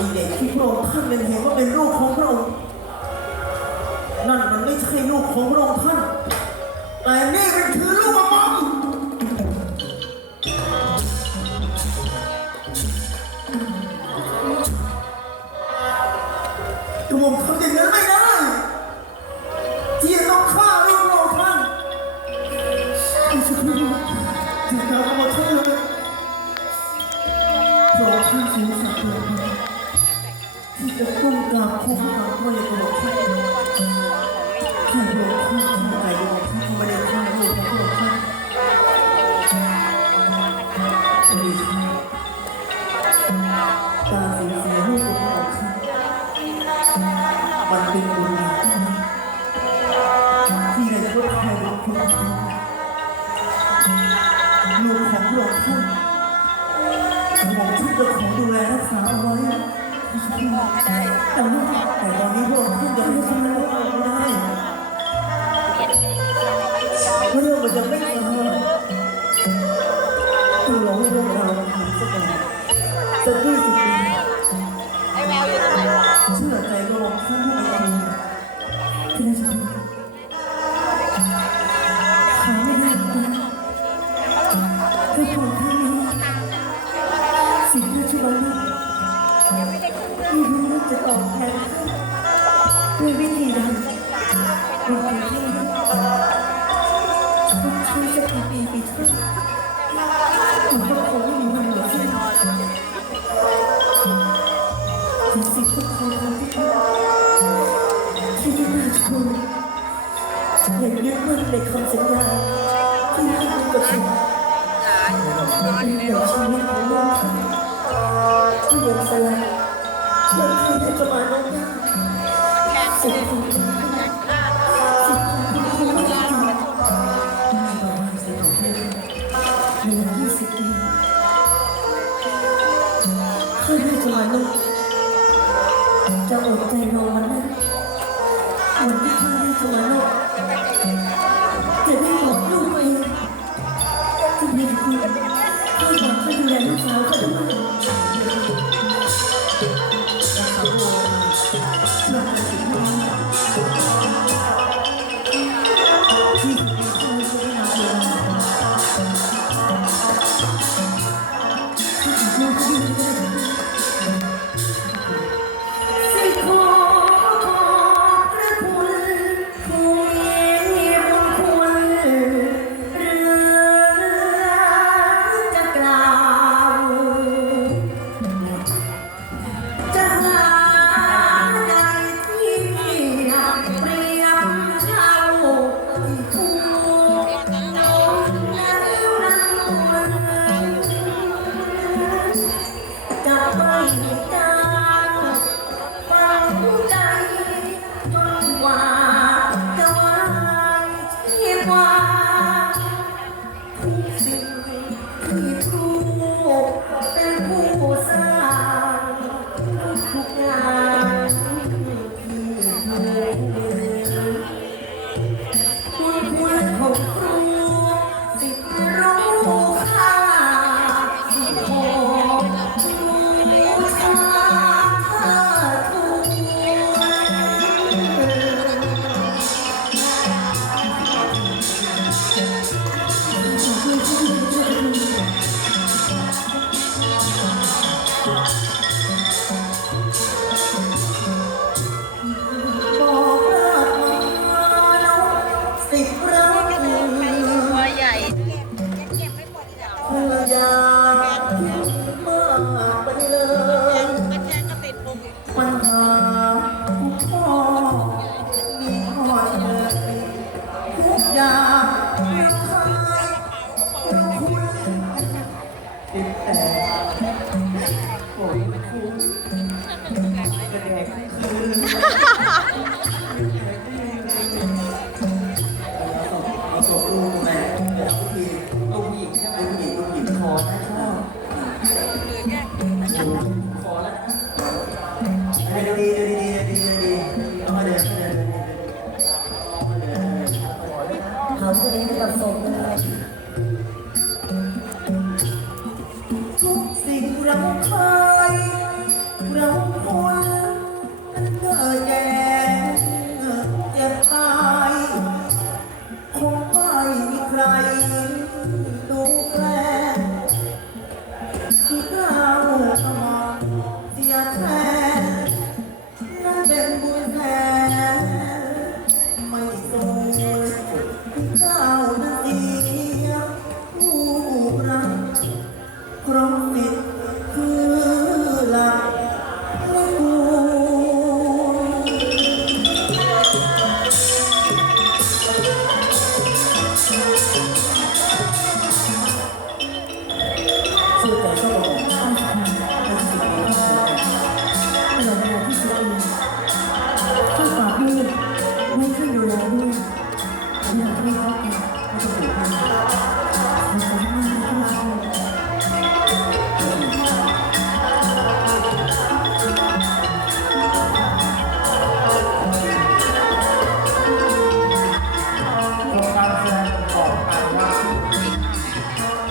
ไอเด็กที่พระองค์ท่านเป็นเห็นว่าเป็นลูกของพระองค์นั่นมันไม่ใช่ลูกของพระองค์ท่าน แต่นี่มันคือลูกของมันกระผมทำอย่างนั้นไม่ได้ที่จะต้องฆ่าลูกของท่านไม่ใช่ลูกถึงเราขอโทษเลยพระองค์ท่านสูงสักดิ์เลยที่ จะก้มกราบคู่พระบาทพระเยซูคริสต์ที่พระองค์ท่านทำใจพระองค์ท่านไม่ได้ฆ่าลูกของพระองค์ท่านไม่ได้ฆ่าตาสีเสียลูกของพรองค์ท่านมันเป็นบุญญาที่ได้ทดแทนคุณลูกของพระองค์ท่านหม่อมท่านจะขอดูแลรักษาเอาไว้ แต่ว่าแต่ตอนนี้พระองค์ท่านยังไม่ทำอะไรไม่ได้เรื่องมันยังไม่ ชดใช้สักกี่ปีปีเท่าผมก็คงไม่มีวันเหลือเชื่อถึงสิ่งทุกคนที่ที่น่าชมอย่างยึดมั่นในคำสัญญาที่ให้กับฉันเป็นอย่างชีวิตของลูกที่ยังสลายยังเคยได้จะมาน้องยาสิ่งที่สิ่งที่ ใจรอวันนั้นวันที่ข้าได้สวรรค์โลก